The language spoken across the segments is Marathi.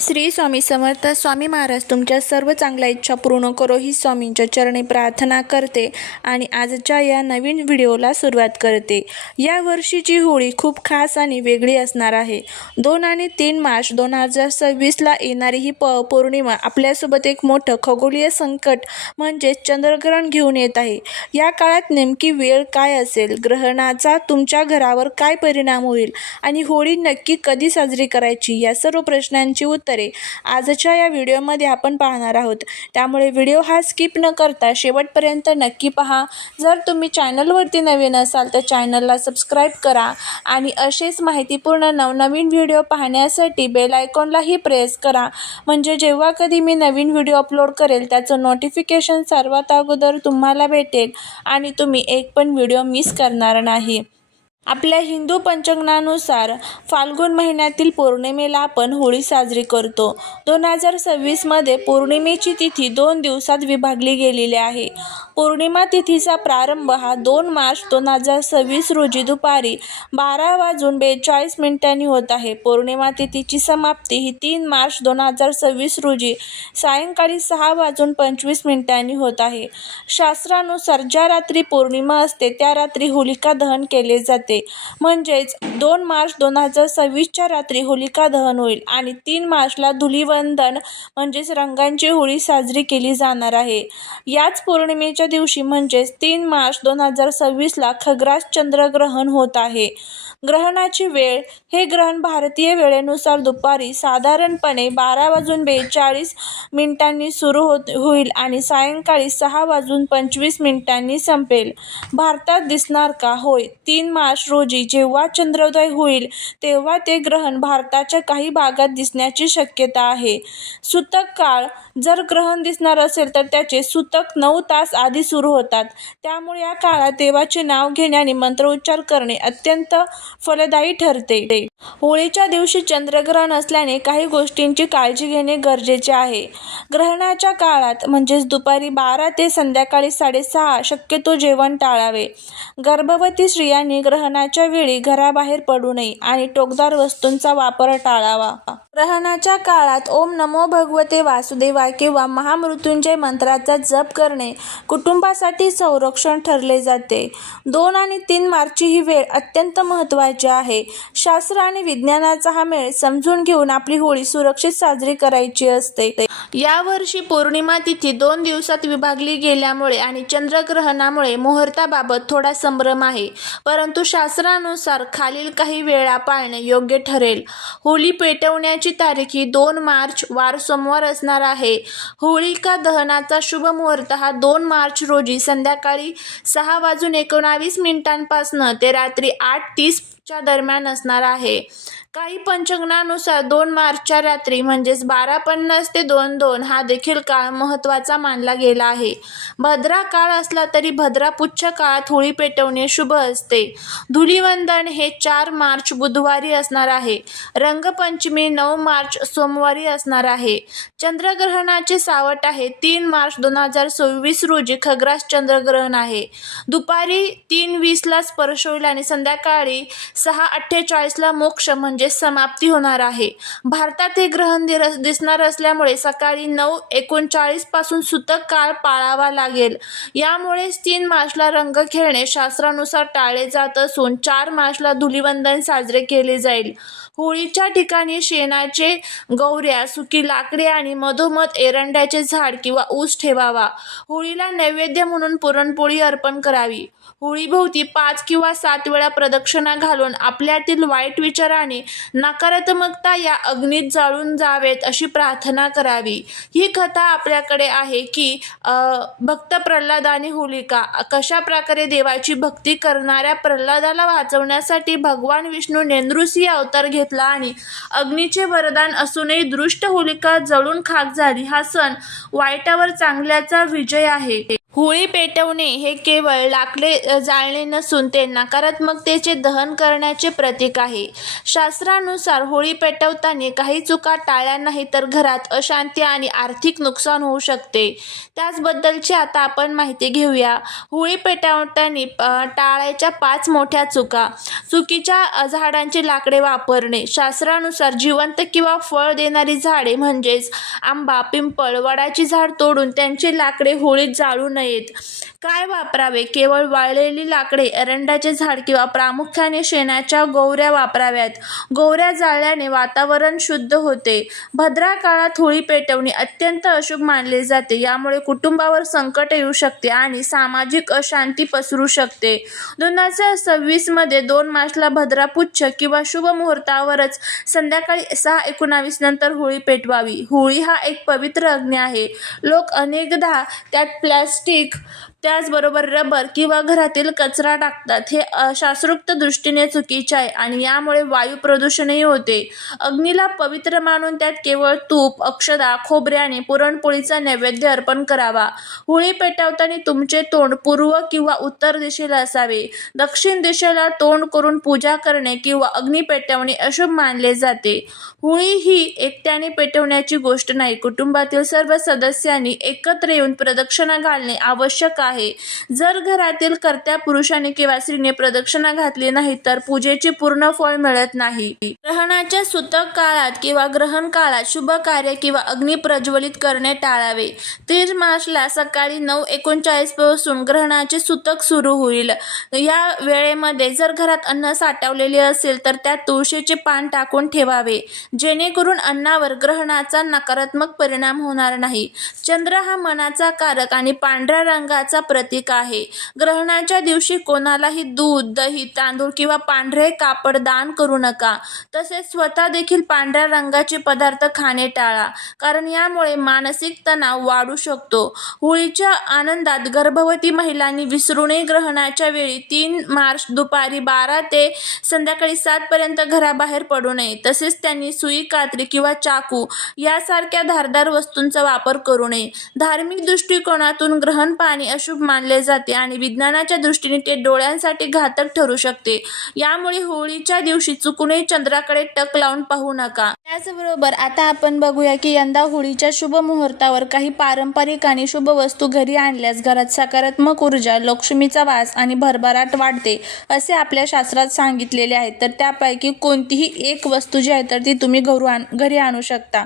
श्री स्वामी समर्थ. स्वामी महाराज तुमच्या सर्व चांगल्या इच्छा पूर्ण करो ही स्वामींच्या चरणी प्रार्थना करते आणि आजच्या या नवीन व्हिडिओला सुरुवात करते. या वर्षीची होळी खूप खास आणि वेगळी असणार आहे. 2 आणि 3 मार्च 2026ला येणारी ही पौर्णिमा आपल्यासोबत एक मोठं खगोलीय संकट म्हणजेच चंद्रग्रहण घेऊन येत आहे. या काळात नेमकी वेळ काय असेल, ग्रहणाचा तुमच्या घरावर काय परिणाम होईल आणि होळी नक्की कधी साजरी करायची, या सर्व प्रश्नांची उत्तरे आजच्या या व्हिडिओमध्ये आपण पाहणार आहोत. त्यामुळे व्हिडिओ हा स्किप न करता शेवटपर्यंत नक्की पहा. जर तुम्ही चॅनलवरती नवीन असाल तर चॅनलला सबस्क्राईब करा आणि असेच माहितीपूर्ण नवनवीन व्हिडिओ पाहण्यासाठी बेल आयकॉनलाही प्रेस करा, म्हणजे जेव्हा कधी मी नवीन व्हिडिओ अपलोड करेल त्याचं नोटिफिकेशन सर्वात अगोदर तुम्हाला भेटेल आणि तुम्ही एक पण व्हिडिओ मिस करणार नाही. आपल्या हिंदू पंचांगानुसार फाल्गुन महिन्यातील पौर्णिमेला आपण होळी साजरी करतो. 2026मध्ये पौर्णिमेची तिथी 2 दिवसात विभागली गेलेली आहे. पौर्णिमा तिथीचा प्रारंभ हा 2 मार्च 2026 रोजी दुपारी 12:42 होत आहे. पौर्णिमा तिथीची समाप्ती ही 3 मार्च 2026 रोजी सायंकाळी 6:25 होत आहे. शास्त्रानुसार ज्या रात्री पौर्णिमा असते त्या रात्री होलिका दहन केले जाते. म्हणजेच 2 मार्च 2026च्या रात्री होलिका दहन होईल आणि 3 मार्चला धुलिवंदन म्हणजेच रंगांची होळी साजरी केली जाणार आहे. याच पौर्णिमेच्या दिवशी म्हणजेच 3 मार्च 2026ला खग्रास चंद्रग्रहण होत आहे. ग्रहणाची वेळ हे ग्रहण भारतीय वेळेनुसार दुपारी साधारणपणे 12:42 सुरू होईल आणि सायंकाळी 6:25 संपेल. भारतात दिसणार का? होय, 3 मार्च रोजी जेव्हा चंद्रोदय होईल तेव्हा ते ग्रहण भारताच्या काही भागात दिसण्याची शक्यता आहे. सूतक काळ जर ग्रहण दिसणार असेल तर त्याचे सूतक 9 तास आधी सुरू होतात. त्यामुळे या काळात देवाचे नाव घेणे आणि मंत्रोच्चार करणे अत्यंत फलदायी ठरते. होळीच्या दिवशी चंद्रग्रहण असल्याने काही गोष्टींची काळजी घेणे गरजेचे आहे. ग्रहणाच्या काळात म्हणजेच दुपारी 12 ते संध्याकाळी 6:30 शक्यतो जेवण टाळावे. गर्भवती स्त्रियांनी ग्रहणाच्या वेळी घराबाहेर पडू नये आणि टोकदार वस्तूंचा वापर टाळावा. ग्रहणाच्या काळात ओम नमो भगवते वासुदेवाय किंवा महामृत्युंजय मंत्राचा जप करणे कुटुंबासाठी संरक्षण ठरले जाते. 2 आणि 3 मार्चची ही वेळ अत्यंत महत्त्वाची आहे. शास्त्र आणि विज्ञानाचा हा मेळ समजून घेऊन आपली होळी सुरक्षित साजरी करायची असते. यावर्षी पौर्णिमा तिथी 2 दिवसात विभागली गेल्यामुळे आणि चंद्रग्रहणामुळे मुहूर्ताबाबत थोडा संभ्रम आहे. परंतु शास्त्रानुसार खालील काही वेळा पाळणे योग्य ठरेल. होळी पेटवण्याची तारीख ही 2 मार्च वार सोमवार असणार आहे. होलिका दहनाचा शुभ मुहूर्त हा 2 मार्च रोजी संध्याकाळी 6:19 पासून ते रात्री 8:30 दरम्यान असणार आहे. काही पंचांगानुसार 2 मार्चच्या रात्री म्हणजेच 12:50 ते 2:02 हा देखील काळ महत्त्वाचा मानला गेला आहे. भद्रा काळ असला तरी भद्रा पुच्छ काळात होळी पेटवणे शुभ असते. धुलिवंदन हे 4 मार्च बुधवारी असणार आहे. रंगपंचमी 9 मार्च सोमवारी असणार आहे. चंद्रग्रहणाचे सावट आहे 3 मार्च 2026 रोजी खग्रास चंद्रग्रहण आहे. दुपारी 3:20ला स्पर्श होईल आणि संध्याकाळी 6:48ला मोक्ष म्हणजे समाप्ती होणार आहे. भारतात हे ग्रहण दिसणार असल्यामुळे सकाळी 9:39 पासून सूतक काळ पाळावा लागेल. यामुळेच 3 मार्चला रंग खेळणे शास्त्रानुसार टाळले जात असून 4 मार्चला धुलिवंदन साजरे केले जाईल. होळीच्या ठिकाणी शेणाचे गौऱ्या, सुकी लाकडे आणि मधोमध एरंड्याचे झाड किंवा ऊस ठेवावा. होळीला नैवेद्य म्हणून पुरणपोळी अर्पण करावी. होळीभोवती 5 किंवा 7 वेळा प्रदक्षिणा घालून आपल्यातील वाईट विचार आणि नकारात्मकता या अग्नीत जाळून जावेत अशी प्रार्थना करावी. ही कथा आपल्याकडे आहे की भक्त प्रल्हाद आणि होलिका कशा प्रकारे देवाची भक्ती करणाऱ्या प्रल्हादाला वाचवण्यासाठी भगवान विष्णूने नृसिंह अवतार घेतला आणि अग्नीचे वरदान असूनही दृष्ट होलिका जळून खाक झाली. हा सण वाईटावर चांगल्याचा विजय आहे. होळी पेटवणे हे केवळ लाकडे जाळणे नसून ते नकारात्मकतेचे दहन करण्याचे प्रतीक आहे. शास्त्रानुसार होळी पेटवताना काही चुका टाळल्या नाही तर घरात अशांती आणि आर्थिक नुकसान होऊ शकते. त्याचबद्दलची आता आपण माहिती घेऊया. होळी पेटवताना टाळायच्या 5 मोठ्या चुका. चुकीच्या झाडांची लाकडे वापरणे. शास्त्रानुसार जिवंत किंवा फळ देणारी झाडे म्हणजेच आंबा, पिंपळ, वडाची झाड तोडून त्यांची लाकडे होळीत जाळू नयेत. काय वापरावे? केवळ वाळलेली लाकडे, एरंडाचे झाड किंवा प्रामुख्याने शेणाच्या गोवऱ्या वापराव्यात. गोवऱ्या जाळल्याने वातावरण शुद्ध होते. भद्रा काळात होळी पेटवणे अत्यंत अशुभ मानले जाते. यामुळे कुटुंबावर संकट येऊ शकते आणि सामाजिक अशांती पसरू शकते. 2026 मध्ये 2 मार्चला भद्रा पुच्छ किंवा शुभ मुहूर्तावरच संध्याकाळी 6:19 नंतर होळी पेटवावी. होळी हा एक पवित्र अग्नी आहे. लोक अनेकदा त्यात प्लास्टिक, त्याचबरोबर रबर किंवा घरातील कचरा टाकतात. हे शास्त्रोक्त दृष्टीने चुकीचे आहे आणि यामुळे वायू प्रदूषणही होते. अग्नीला पवित्र मानून त्यात केवळ तूप, अक्षता, खोबरे आणि पुरणपोळीचा नैवेद्य अर्पण करावा. होळी पेटवताना तुमचे तोंड पूर्व किंवा उत्तर दिशेला असावे. दक्षिण दिशेला तोंड करून पूजा करणे किंवा अग्नी पेटवणे अशुभ मानले जाते. होळी ही एकट्याने पेटवण्याची गोष्ट नाही. कुटुंबातील सर्व सदस्यांनी एकत्र येऊन प्रदक्षिणा घालणे आवश्यक आहे. जर घरातील कर्त्या पुरुषाने किंवा स्त्रीने प्रदक्षिणा घातली नाही तर पूजेचे पूर्ण फळ मिळत नाही. ग्रहणाच्या सूतक काळात किंवा ग्रहण काळात शुभ कार्य किंवा अग्नी प्रज्वलित करणे टाळावे. 30 मार्चला सकाळी 9:39 पासून ग्रहणाचे सूतक सुरू होईल. या वेळेमध्ये जर घरात अन्न साठवलेले असेल तर त्यात तुळशीचे पान टाकून ठेवावे, जेणेकरून अन्नावर ग्रहणाचा नकारात्मक परिणाम होणार नाही. चंद्र हा मनाचा कारक आणि पांढऱ्या रंगाचा प्रतीक आहे. ग्रहणाच्या दिवशी कोणालाही दूध, दही, तांदूळ किंवा पांढरे कापड दान करू नका. तसेच स्वतः देखील पांढऱ्या रंगाचे पदार्थ खाणे टाळा, कारण यामुळे मानसिक तणाव वाढू शकतो. होळीच्या आनंदात गर्भवती महिलांनी विसरू नये. ग्रहणाच्या वेळी 3 मार्च दुपारी 12 ते संध्याकाळी 7 पर्यंत घराबाहेर पडू नये. तसेच त्यांनी सुई, कात्री किंवा चाकू यासारख्या धारदार वस्तूंचा वापर करू नये. धार्मिक दृष्टिकोनातून ग्रहण पाहणे अशुभ मानले जाते आणि विज्ञानाच्या दृष्टीने ते डोळ्यांसाठी घातक ठरू शकते. यामुळे होळीच्या दिवशी चुकूनही चंद्राकडे टक लावून पाहू नका. त्याचबरोबर आता आपण बघूया की यंदा होळीच्या शुभ मुहूर्तावर काही पारंपरिक आणि शुभ वस्तू घरी आणल्यास घरात सकारात्मक ऊर्जा, लक्ष्मीचा वास आणि भरभराट वाढते असे आपल्या शास्त्रात सांगितलेले आहे. तर त्यापैकी कोणतीही एक वस्तू जी आहे तर ती तुम्ही घरी आणू शकता.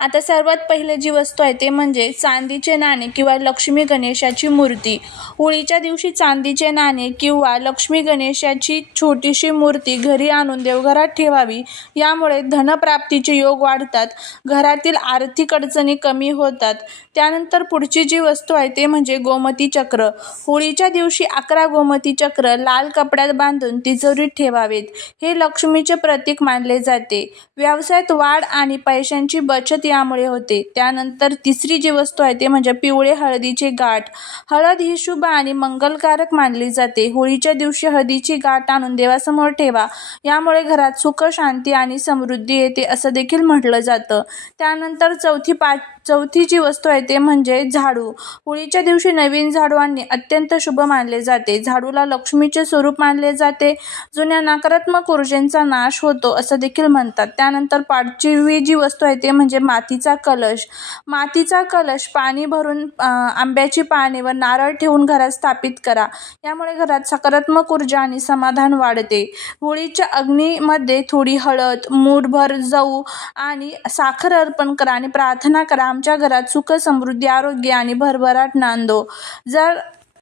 आता सर्वात पहिले जी वस्तू आहे ते म्हणजे चांदीचे नाणे किंवा लक्ष्मी गणेशाची मूर्ती. होळीच्या दिवशी चांदीचे नाणे किंवा लक्ष्मी गणेशाची छोटीशी मूर्ती घरी आणून देवघरात ठेवावी. यामुळे धनप्राप्तीचे योग वाढतात, घरातील आर्थिक अडचणी कमी होतात. त्यानंतर पुढची जी वस्तू आहे ते म्हणजे गोमती चक्र. होळीच्या दिवशी 11 गोमती चक्र लाल कपड्यात बांधून तिजोरीत ठेवावेत. हे लक्ष्मीचे प्रतीक मानले जाते. व्यवसायात वाढ आणि पैशांची बचत यामुळे होते. त्यानंतर तिसरी जी वस्तू आहे ते म्हणजे पिवळे हळदीचे गाठ. हळद ही शुभ आणि मंगलकारक मानली जाते. होळीच्या दिवशी हळदीची गाठ आणून देवासमोर ठेवा. यामुळे घरात सुख, शांती आणि समृद्धी येते असं देखील म्हटलं जातं. त्यानंतर चौथी जी वस्तू आहे ते म्हणजे झाडू. होळीच्या दिवशी नवीन झाडू आणणे अत्यंत शुभ मानले जाते. झाडूला लक्ष्मीचे स्वरूप मानले जाते. जुन्या नकारात्मक ऊर्जेचा नाश होतो असं देखील म्हणतात. त्यानंतर 5वी जी वस्तू आहे ते म्हणजे मातीचा कलश. मातीचा कलश पाणी भरून आंब्याची पाने व नारळ ठेवून घरात स्थापित करा. यामुळे घरात सकारात्मक ऊर्जा आणि समाधान वाढते. होळीच्या अग्नीमध्ये थोडी हळद, मूठभर जव आणि साखर अर्पण करा आणि प्रार्थना करा, आमच्या घरात सुख, समृद्धी, आरोग्य आणि भरभराट नांदो.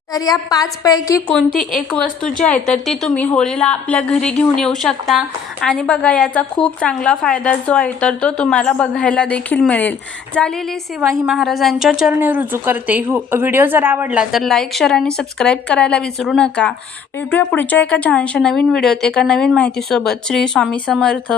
तर या 5 पैकी कोणती एक वस्तू जी आहे तर ती तुम्ही होळीला आपल्या घरी घेऊन येऊ शकता आणि बघा याचा खूप चांगला फायदा जो आहे तर तो तुम्हाला बघायला देखील मिळेल. झालेली सेवा ही महाराजांच्या चरणी रुजू करते. व्हिडिओ जर आवडला तर लाईक, शेअर आणि सबस्क्राईब करायला विसरू नका. भेटूया पुढच्या एका छानशा नवीन व्हिडिओत एका नवीन माहितीसोबत. श्री स्वामी समर्थ.